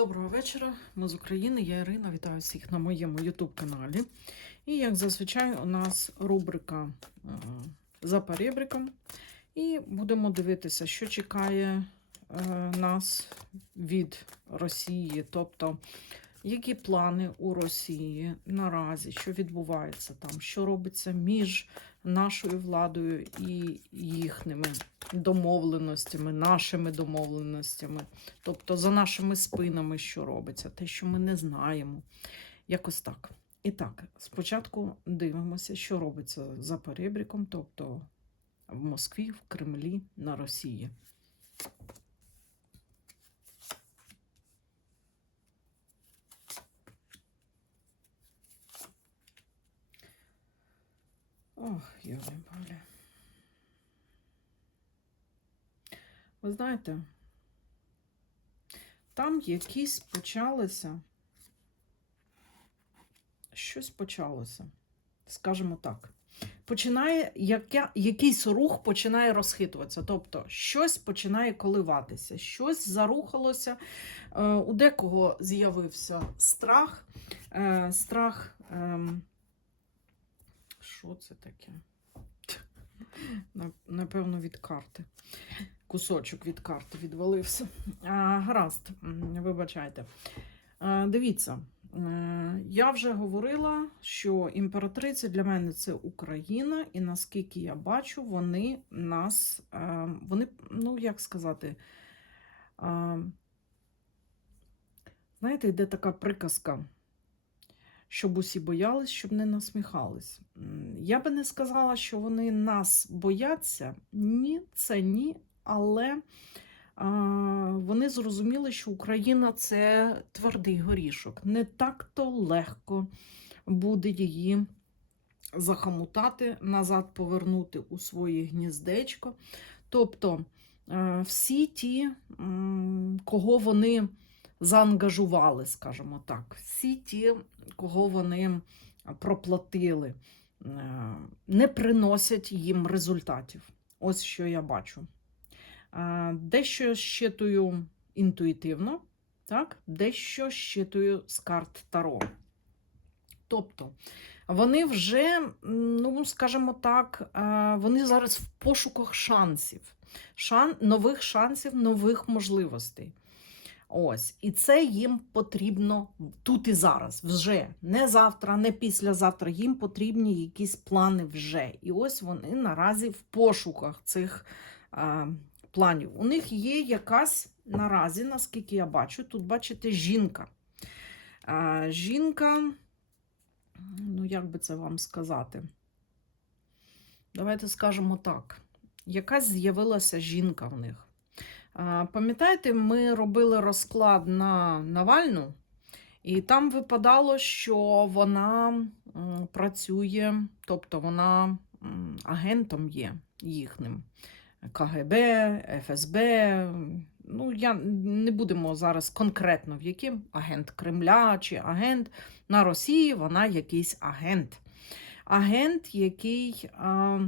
Доброго вечора, ми з України, я Ірина. Вітаю всіх на моєму YouTube каналі. І як зазвичай, у нас рубрика е, за перебриком. І будемо дивитися, що чекає е, нас від Росії. Тобто, які плани у Росії наразі, що відбувається там, що робиться між нашою владою і їхніми домовленостями, нашими домовленостями. Тобто за нашими спинами, що робиться, те, що ми не знаємо. Якось так. І так, спочатку дивимося, що робиться за перебріком, тобто в Москві, в Кремлі, на Росії. Ох, Юлія Павля. Ви знаєте, там якісь почалося, щось почалося, скажімо так. Починає, яка, якийсь рух починає розхитуватися, тобто щось починає коливатися, щось зарухалося. Е, у декого з'явився страх. Е, страх. ем, що це таке? Напевно, від карти. Кусочок від карти відвалився. А, гаразд, вибачайте. А, дивіться, е, я вже говорила, що імператриця для мене це Україна, і наскільки я бачу, вони нас, е, вони, ну як сказати, е, знаєте, йде така приказка щоб усі боялись, щоб не насміхались. Я би не сказала, що вони нас бояться. Ні, це ні. Але вони зрозуміли, що Україна це твердий горішок. Не так-то легко буде її захомутати, назад повернути у своє гніздечко. Тобто е, всі ті, кого вони заангажували, скажімо так, всі ті, кого вони проплатили, е, не приносять їм результатів. Ось що я бачу. Дещо щитую інтуїтивно, так? дещо щитую з карт Таро. Тобто, вони вже, ну, скажімо так, вони зараз в пошуках шансів, шан, нових шансів, нових можливостей. Ось, і це їм потрібно тут і зараз, вже не завтра, не післязавтра. Їм потрібні якісь плани вже. І ось вони наразі в пошуках цих планів. У них є якась наразі, наскільки я бачу, тут бачите, жінка. А, жінка, ну як би це вам сказати? Давайте скажемо так. Якась з'явилася жінка в них. Пам'ятаєте, ми робили розклад на Навальну, і там випадало, що вона працює, тобто вона агентом є їхнім. КГБ, ФСБ. Ну, я не будемо зараз конкретно в яким агент Кремля чи агент на Росії, вона якийсь агент. Агент, який а,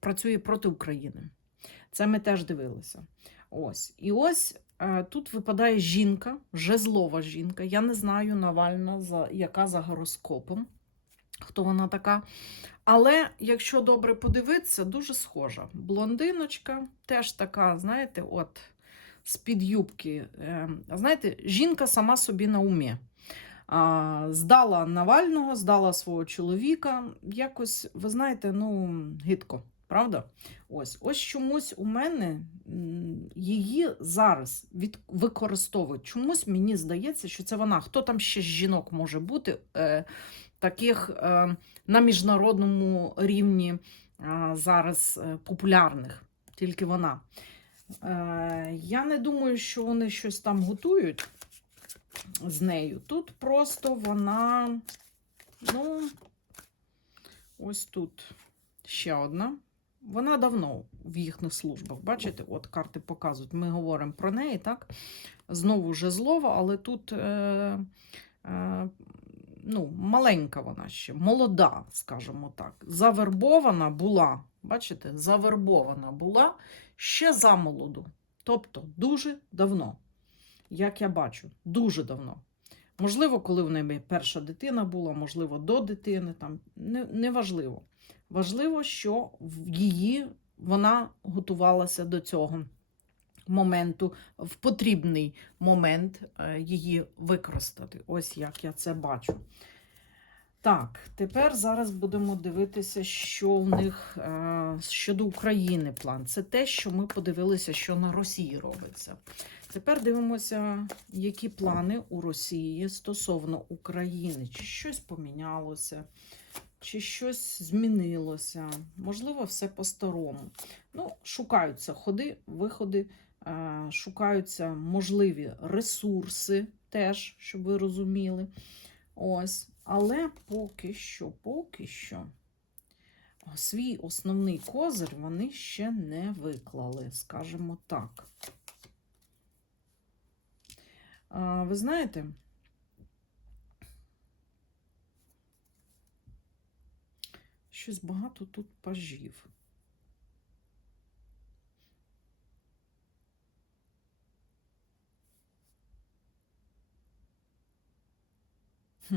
працює проти України. Це ми теж дивилися. Ось. І ось е, тут випадає жінка, жезлова жінка. Я не знаю Навальна, яка за гороскопом, хто вона така. Але якщо добре подивитися, дуже схожа. Блондиночка, теж така, знаєте, от з-під юбки. Е, знаєте, жінка сама собі на умі. Здала Навального, здала свого чоловіка. Якось, ви знаєте, ну, гидко. Правда? Ось ось чомусь у мене її зараз від, використовують. Чомусь мені здається, що це вона. Хто там ще з жінок може бути е, таких е, на міжнародному рівні е, зараз е, популярних, тільки вона. Е, я не думаю, що вони щось там готують з нею. Тут просто вона, ну, ось тут ще одна. Вона давно в їхніх службах. Бачите, от карти показують. Ми говоримо про неї, так? Знову жезлова, але тут е, е, ну, маленька вона ще, молода, скажімо так. Завербована була, бачите, завербована була ще замолоду. Тобто дуже давно. як я бачу, дуже давно. Можливо, коли в неї перша дитина була, можливо, до дитини, там не, не важливо. Важливо, що в її вона готувалася до цього моменту, в потрібний момент е, її використати. Ось як я це бачу. Так, тепер зараз будемо дивитися, що в них е, щодо України план. Це те, що ми подивилися, що на Росії робиться. Тепер дивимося, які плани у Росії стосовно України. Чи щось помінялося, чи щось змінилося. Можливо, все по-старому. Ну, шукаються ходи, виходи, шукаються можливі ресурси теж, щоб ви розуміли. Ось. Але поки що, поки що, свій основний козир вони ще не виклали, скажімо так. А, ви знаєте, щось багато тут пажів. Хм.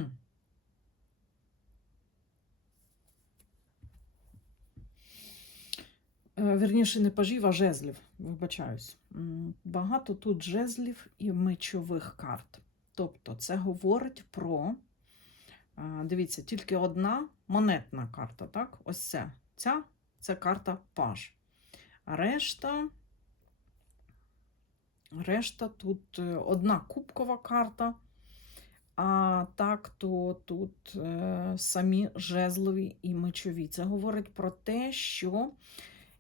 Е, Вірніше, не пажів, а жезлів, вибачаюсь. Багато тут жезлів і мечових карт. Тобто, це говорить про. Дивіться, тільки одна монетна карта, так? Ось це. Ця це карта паж. Решта. Решта тут е, одна кубкова карта. А так, то тут е, самі жезлові і мечові. Це говорить про те, що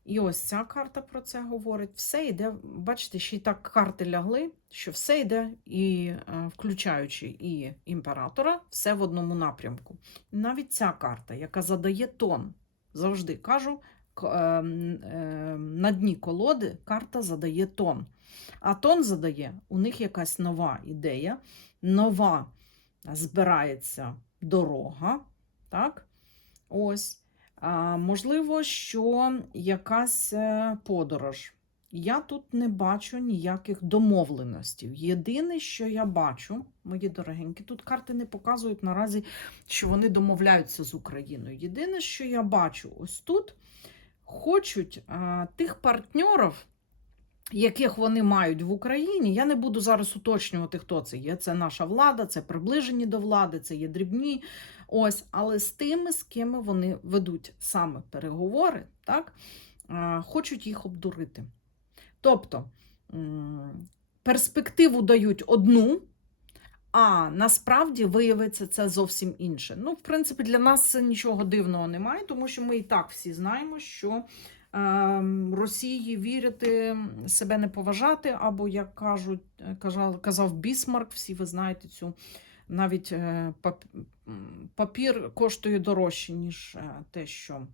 і ось ця карта про це говорить. Все йде, бачите, ще й так карти лягли, що все йде, і е, включаючи і імператора, все в одному напрямку. Навіть ця карта, яка задає тон, завжди кажу, к- е, е, на дні колоди карта задає тон. А тон задає у них якась нова ідея, нова збирається дорога. Так? Ось. А, можливо, що якась е, подорож. Я тут не бачу ніяких домовленостей. Єдине, що я бачу, мої дорогенькі, тут карти не показують наразі, що вони домовляються з Україною. Єдине, що я бачу, ось тут хочуть а, тих партнерів, яких вони мають в Україні. Я не буду зараз уточнювати, хто це є. Це наша влада, це приближені до влади, це є дрібні. Ось, але з тими, з ким вони ведуть саме переговори, так, хочуть їх обдурити. Тобто перспективу дають одну, а насправді виявиться це зовсім інше. Ну, в принципі, для нас нічого дивного немає, тому що ми і так всі знаємо, що Росії вірити, себе не поважати, або, як кажуть, е, казав, Бісмарк, всі ви знаєте цю навіть е, папір коштує дорожче, ніж е, те, що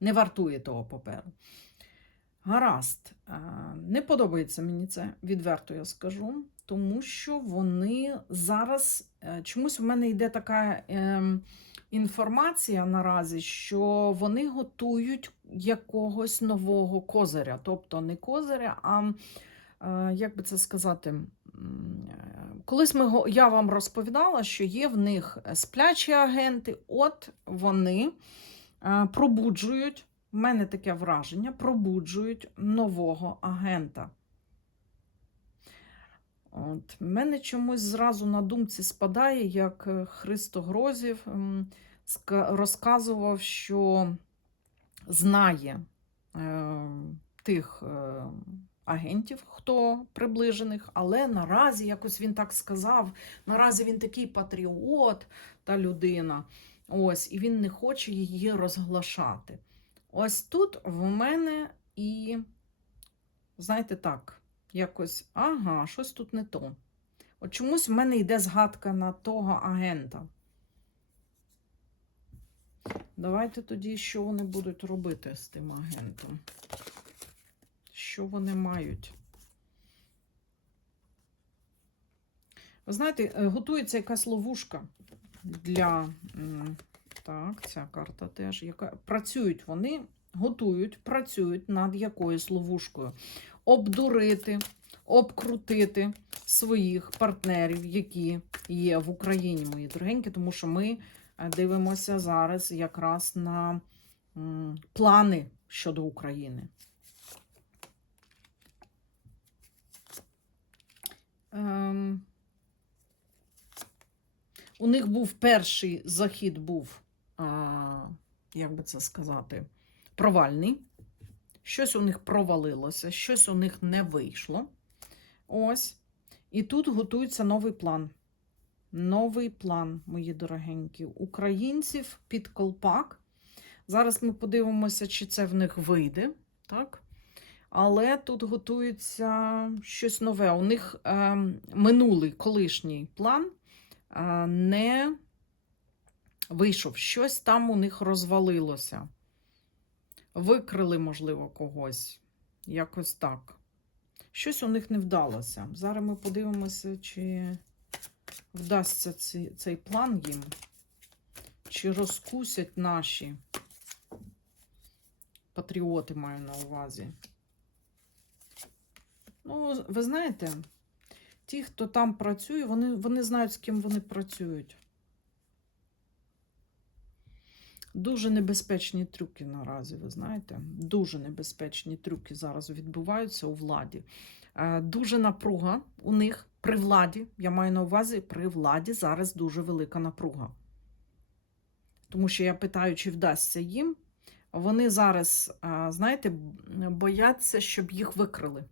не вартує того паперу. Гаразд, не подобається мені це, відверто я скажу, тому що вони зараз чомусь в мене йде така ем, інформація наразі, що вони готують якогось нового козиря. Тобто не козиря, а е, як би це сказати, е, колись ми, я вам розповідала, що є в них сплячі агенти, от вони е, пробуджують, в мене таке враження, пробуджують нового агента. От, мене чомусь зразу на думці спадає, як е, Христо Грозів розказував, що знає е, тих е, агентів, хто приближених, але наразі якось він так сказав, наразі він такий патріот та людина. Ось, і він не хоче її розглашати. Ось тут в мене і, знаєте, так, якось, ага, щось тут не то. От чомусь в мене йде згадка на того агента. Давайте тоді, що вони будуть робити з тим агентом? Що вони мають? Ви знаєте, е, готується якась ловушка для. Так, ця карта теж. Яка... Працюють вони, готують, працюють над якоюсь ловушкою. Обдурити, обкрутити своїх партнерів, які є в Україні, мої дорогенькі, тому що ми е, дивимося зараз якраз на плани щодо України. Ем, у них був перший захід був, а, як би це сказати, провальний. Щось у них провалилося, щось у них не вийшло. Ось. І тут готується новий план. Новий план, мої дорогенькі. Українців під колпак. Зараз ми подивимося, чи це в них вийде. Так? Але тут готується щось нове. У них е, минулий колишній план е, не вийшов. Щось там у них розвалилося. Викрили, можливо, когось. Якось так. Щось у них не вдалося. Зараз ми подивимося, чи вдасться ці, цей план їм, чи розкусять наші патріоти, маю на увазі. Ну, ви знаєте, ті, хто там працює, вони, вони знають, з ким вони працюють. Дуже небезпечні трюки наразі, ви знаєте. Дуже небезпечні трюки зараз відбуваються у владі. Е, Дуже напруга у них при владі. Я маю на увазі, при владі зараз дуже велика напруга. Тому що я питаю, чи вдасться їм. Вони зараз, е, знаєте, бояться, щоб їх викрили.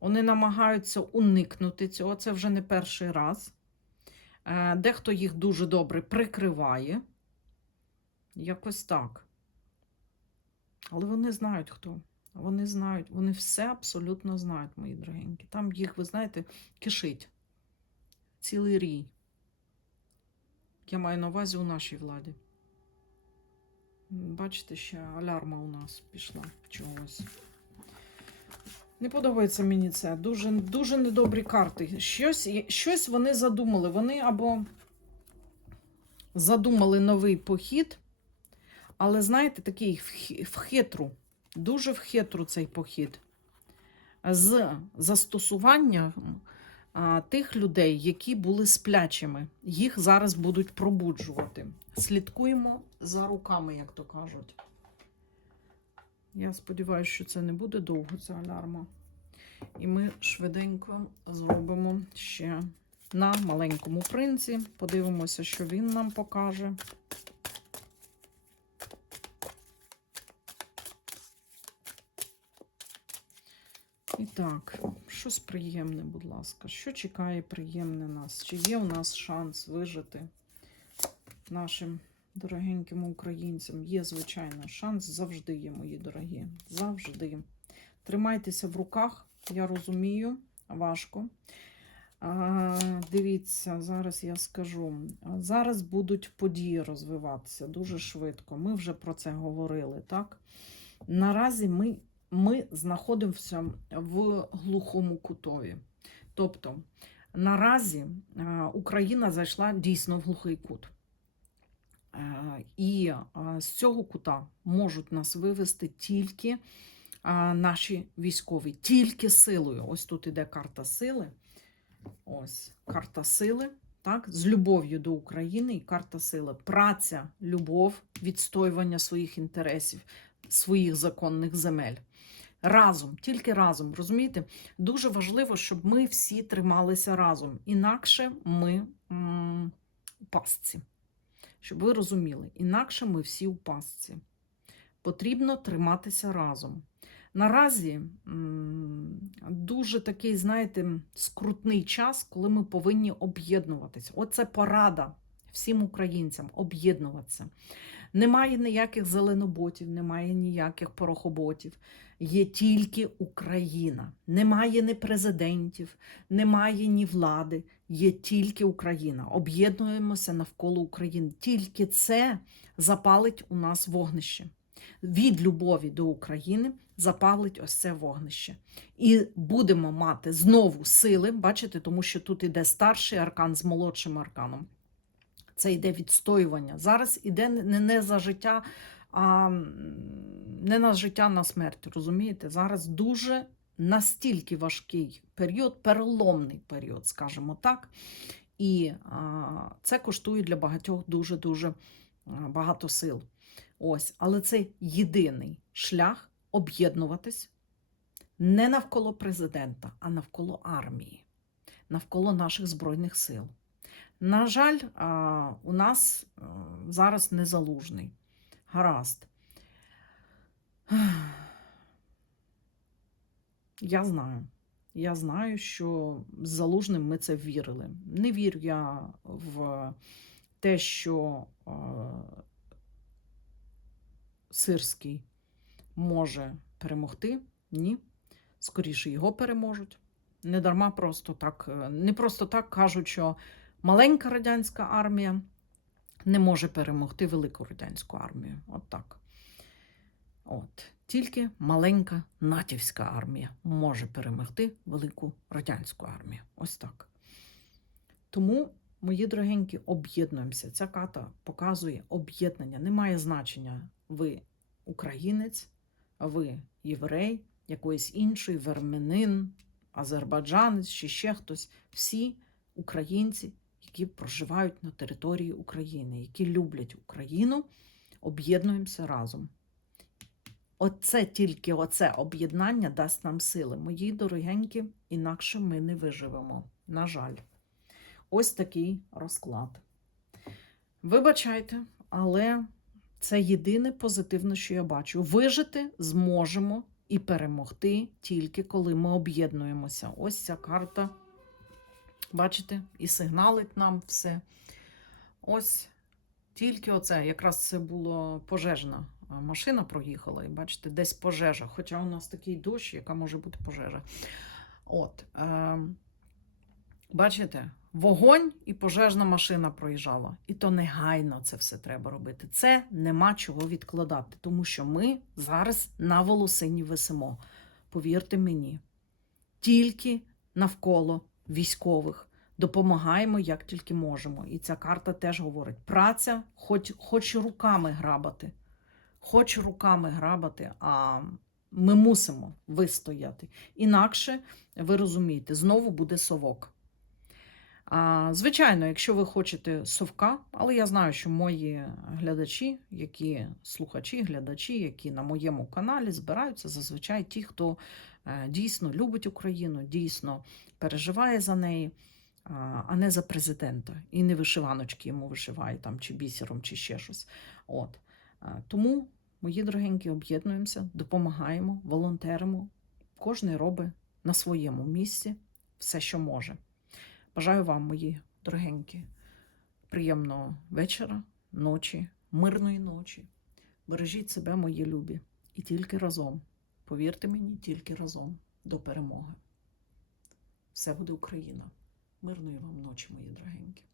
Вони намагаються уникнути цього. Це вже не перший раз. Е, Дехто їх дуже добре прикриває. Якось так. Але вони знають хто. Вони знають, вони все абсолютно знають, мої дорогенькі. Там їх, ви знаєте, кишить. Цілий рій. Я маю на увазі у нашій владі. Бачите, ще алярма у нас пішла чогось. Не подобається мені це. Дуже, дуже недобрі карти. Щось, щось вони задумали. Вони або задумали новий похід, але, знаєте, такий в хитру, дуже в хитру цей похід. З застосуванням а, тих людей, які були сплячими. Їх зараз будуть пробуджувати. Слідкуємо за руками, як то кажуть. Я сподіваюся, що це не буде довго, ця алярма. І ми швиденько зробимо ще на маленькому принці. Подивимося, що він нам покаже. Так, щось приємне, будь ласка. Що чекає приємне нас? Чи є у нас шанс вижити нашим дорогеньким українцям? Є, звичайно, шанс завжди є, мої дорогі. Завжди. Тримайтеся в руках, я розумію, важко. А, дивіться, зараз я скажу. Зараз будуть події розвиватися дуже швидко. Ми вже про це говорили, так? Наразі ми, ми знаходимося в глухому кутові. Тобто, наразі Україна зайшла дійсно в глухий кут. Е, І з цього кута можуть нас вивести тільки наші військові, тільки силою. Ось тут іде карта сили. Ось карта сили, так, з любов'ю до України і карта сили. Праця, любов, відстоювання своїх інтересів, своїх законних земель. Разом, тільки разом, розумієте? Дуже важливо, щоб ми всі трималися разом. Інакше ми м, пастці. Щоб ви розуміли, інакше ми всі у пастці. Потрібно триматися разом. Наразі дуже такий, знаєте, скрутний час, коли ми повинні об'єднуватися. Оце порада всім українцям об'єднуватися. Немає ніяких зеленоботів, немає ніяких порохоботів. Є тільки Україна. Немає ні президентів, немає ні влади. Є тільки Україна. Об'єднуємося навколо України. Тільки це запалить у нас вогнище від любові до України запалить ось це вогнище. І будемо мати знову сили, бачите, тому що тут іде старший аркан з молодшим арканом. Це йде відстоювання. Зараз іде не, не за життя, а не на життя, на смерть. Розумієте? Зараз дуже настільки важкий період, переломний період, скажімо так. І а, це коштує для багатьох дуже-дуже багато сил. Ось, але це єдиний шлях об'єднуватись не навколо президента, а навколо армії, навколо наших збройних сил. На жаль, у нас зараз незалужний. Гаразд. Я знаю. Я знаю, що з залужним ми це вірили. Не вірю я в те, що е, Сирський може перемогти. Ні. Скоріше його переможуть. Не дарма просто так, е, не просто так кажуть, що маленька радянська армія не може перемогти велику радянську армію. От так. От. Тільки маленька натівська армія може перемогти велику радянську армію. Ось так. Тому, мої дорогенькі, об'єднуємося. Ця карта показує об'єднання. Немає значення, ви українець, ви єврей, якоїсь іншої, верменин, азербайджанець чи ще хтось. Всі українці, які проживають на території України, які люблять Україну, об'єднуємося разом. Оце тільки оце об'єднання дасть нам сили. Мої дорогенькі, інакше ми не виживемо. На жаль, ось такий розклад. Вибачайте, але це єдине позитивне, що я бачу. Вижити зможемо і перемогти тільки коли ми об'єднуємося. Ось ця карта. Бачите, і сигналить нам все. Ось тільки оце, якраз це було пожежна машина проїхала, і бачите, десь пожежа. Хоча у нас такий дощ, яка може бути пожежа. От, е, бачите, вогонь і пожежна машина проїжджала. І то негайно це все треба робити. Це нема чого відкладати, тому що ми зараз на волосині висимо. Повірте мені, тільки навколо військових. Допомагаємо як тільки можемо. І ця карта теж говорить: праця, хоч, хоч руками грабати, хоч руками грабати, а ми мусимо вистояти. Інакше, ви розумієте, знову буде совок. А, звичайно, якщо ви хочете совка, але я знаю, що мої глядачі, які слухачі, глядачі, які на моєму каналі збираються, зазвичай ті, хто дійсно любить Україну, дійсно переживає за неї а а не за президента. І не вишиваночки йому вишиває там, чи бісером, чи ще щось. От. Тому, мої дорогенькі, об'єднуємося, допомагаємо, волонтеримо. Кожен робить на своєму місці все, що може. Бажаю вам, мої дорогенькі, приємного вечора, ночі, мирної ночі. Бережіть себе, мої любі, і тільки разом. Повірте мені, тільки разом до перемоги. Все буде Україна. Мирної вам ночі, мої дорогенькі.